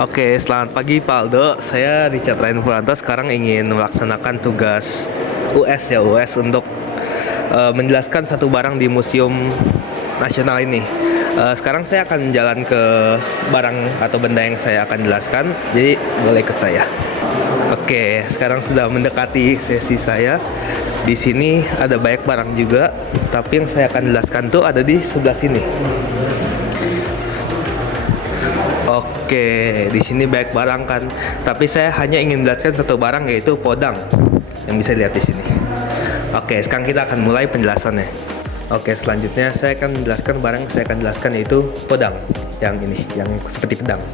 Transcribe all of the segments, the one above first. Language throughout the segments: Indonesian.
Oke, selamat pagi Pak Aldo. Saya Richard Ryan Puranto sekarang ingin melaksanakan tugas US untuk menjelaskan satu barang di Museum Nasional ini. Sekarang saya akan jalan ke barang atau benda yang saya akan jelaskan. Jadi boleh ikut saya. Oke, sekarang sudah mendekati sesi saya. Di sini ada banyak barang juga, tapi yang saya akan jelaskan tuh ada di sebelah sini. Oke, di sini banyak barang kan, tapi saya hanya ingin jelaskan satu barang yaitu podang yang bisa dilihat di sini. Oke, sekarang kita akan mulai penjelasannya. Oke, selanjutnya saya akan menjelaskan barang yang saya akan jelaskan yaitu podang yang ini, yang seperti pedang.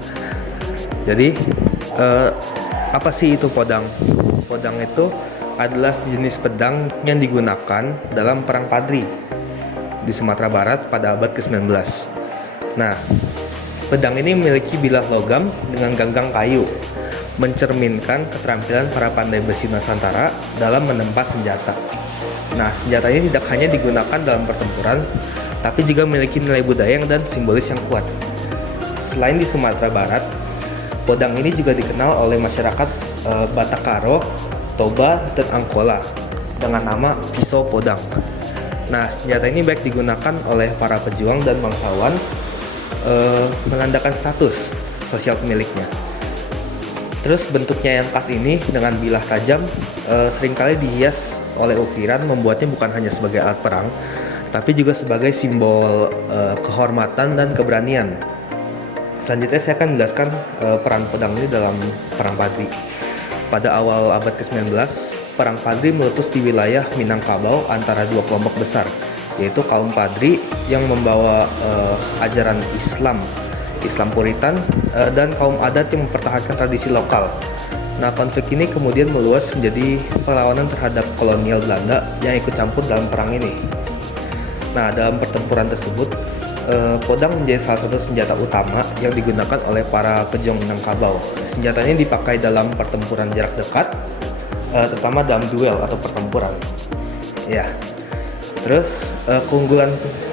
Jadi, apa sih itu podang? Podang itu adalah sejenis pedang yang digunakan dalam perang Padri di Sumatera Barat pada abad ke-19. Nah, pedang ini memiliki bilah logam dengan ganggang kayu, mencerminkan keterampilan para pandai besi Nusantara dalam menempa senjata. Nah, senjata ini tidak hanya digunakan dalam pertempuran, tapi juga memiliki nilai budaya dan simbolis yang kuat. Selain di Sumatera Barat, podang ini juga dikenal oleh masyarakat Batak Karo, Toba, dan Angkola dengan nama pisau podang. Nah, senjata ini baik digunakan oleh para pejuang dan bangsawan, menandakan status sosial pemiliknya. Terus bentuknya yang khas ini dengan bilah tajam seringkali dihias oleh ukiran, membuatnya bukan hanya sebagai alat perang, tapi juga sebagai simbol kehormatan dan keberanian. Selanjutnya saya akan menjelaskan peran pedang ini dalam perang Padri. Pada awal abad ke-19, perang Padri meletus di wilayah Minangkabau antara dua kelompok besar, yaitu kaum Padri yang membawa ajaran Islam Puritan dan kaum adat yang mempertahankan tradisi lokal. Nah, konflik ini kemudian meluas menjadi perlawanan terhadap kolonial Belanda yang ikut campur dalam perang ini. Nah, dalam pertempuran tersebut, podang menjadi salah satu senjata utama yang digunakan oleh para pejuang Minangkabau. Senjata ini dipakai dalam pertempuran jarak dekat, terutama dalam duel atau pertempuran. Ya. Terus keunggulan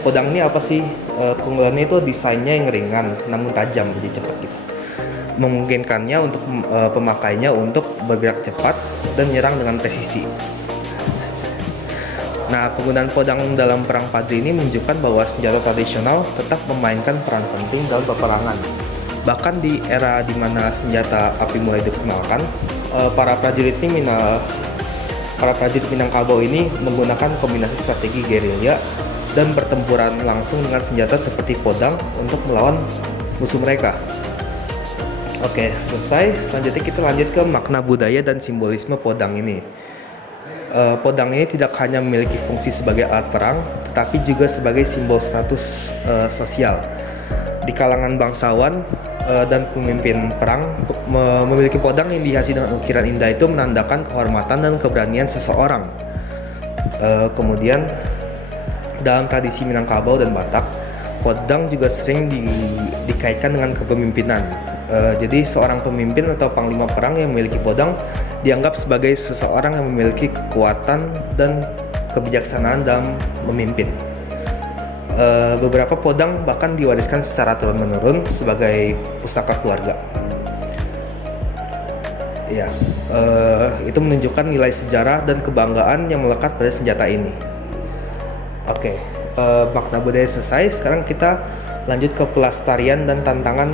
podang ini apa sih? Keunggulannya itu desainnya yang ringan namun tajam, jadi cepat gitu. Memungkinkannya untuk pemakainya untuk bergerak cepat dan menyerang dengan presisi. Nah, penggunaan podang dalam perang Padri ini menunjukkan bahwa senjata tradisional tetap memainkan peran penting dalam peperangan. Bahkan di era di mana senjata api mulai diperkenalkan, para prajurit Minangkabau ini menggunakan kombinasi strategi gerilya dan bertempuran langsung dengan senjata seperti podang untuk melawan musuh mereka. Oke, selesai. Selanjutnya kita lanjut ke makna budaya dan simbolisme podang ini. Podang ini tidak hanya memiliki fungsi sebagai alat perang, tetapi juga sebagai simbol status sosial. Di kalangan bangsawan dan pemimpin perang, memiliki podang yang dihiasi dengan ukiran indah itu menandakan kehormatan dan keberanian seseorang. Kemudian dalam tradisi Minangkabau dan Batak, podang juga sering dikaitkan dengan kepemimpinan. Jadi seorang pemimpin atau panglima perang yang memiliki podang dianggap sebagai seseorang yang memiliki kekuatan dan kebijaksanaan dalam memimpin. Beberapa podang bahkan diwariskan secara turun-menurun sebagai pusaka keluarga. Ya, itu menunjukkan nilai sejarah dan kebanggaan yang melekat pada senjata ini. Oke, makna budaya selesai. Sekarang kita lanjut ke pelestarian dan tantangan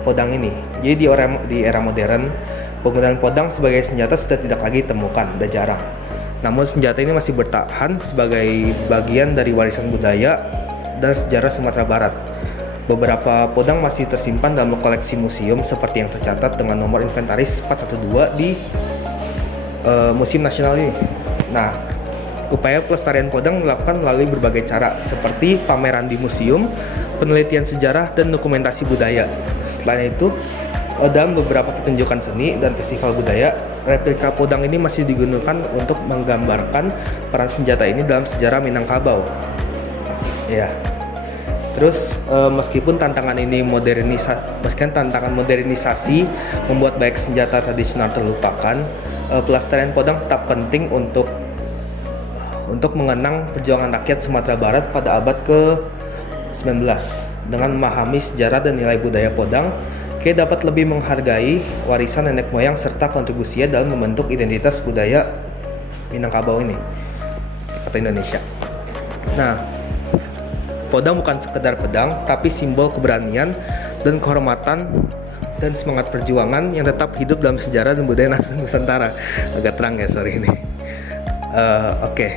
podang ini. Jadi di era modern, penggunaan podang sebagai senjata sudah tidak lagi ditemukan, sudah jarang. Namun senjata ini masih bertahan sebagai bagian dari warisan budaya dan sejarah Sumatera Barat. Beberapa podang masih tersimpan dalam koleksi museum seperti yang tercatat dengan nomor inventaris 412 di Museum Nasional ini. Nah, upaya pelestarian podang dilakukan melalui berbagai cara seperti pameran di museum, penelitian sejarah, dan dokumentasi budaya. Selain itu, dalam beberapa pertunjukan seni dan festival budaya, replika podang ini masih digunakan untuk menggambarkan peran senjata ini dalam sejarah Minangkabau. Ya. Terus meskipun tantangan modernisasi membuat banyak senjata tradisional terlupakan, pelestarian podang tetap penting untuk mengenang perjuangan rakyat Sumatera Barat pada abad ke-19. Dengan memahami sejarah dan nilai budaya podang, Oke, dapat lebih menghargai warisan nenek moyang serta kontribusinya dalam membentuk identitas budaya Minangkabau ini atau Indonesia. Nah, podang bukan sekedar pedang, tapi simbol keberanian dan kehormatan dan semangat perjuangan yang tetap hidup dalam sejarah dan budaya Nusantara. Agak terang ya, sorry ini. Oke,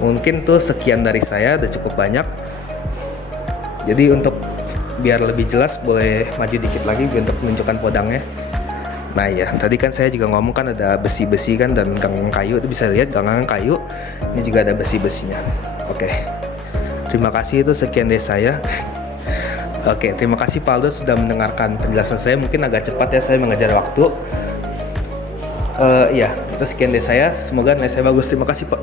mungkin tuh sekian dari saya, udah cukup banyak. Jadi untuk biar lebih jelas boleh maju dikit lagi untuk menunjukkan podangnya. Nah ya, tadi kan saya juga ngomong kan ada besi-besi kan dan ganggang kayu, itu bisa lihat ganggang kayu. Ini juga ada besi-besinya. Oke. Terima kasih, itu sekian dari saya. Oke, terima kasih Pak Aldo sudah mendengarkan penjelasan saya. Mungkin agak cepat ya, saya mengejar waktu. Ya, itu sekian dari saya. Semoga nilai saya bagus. Terima kasih Pak.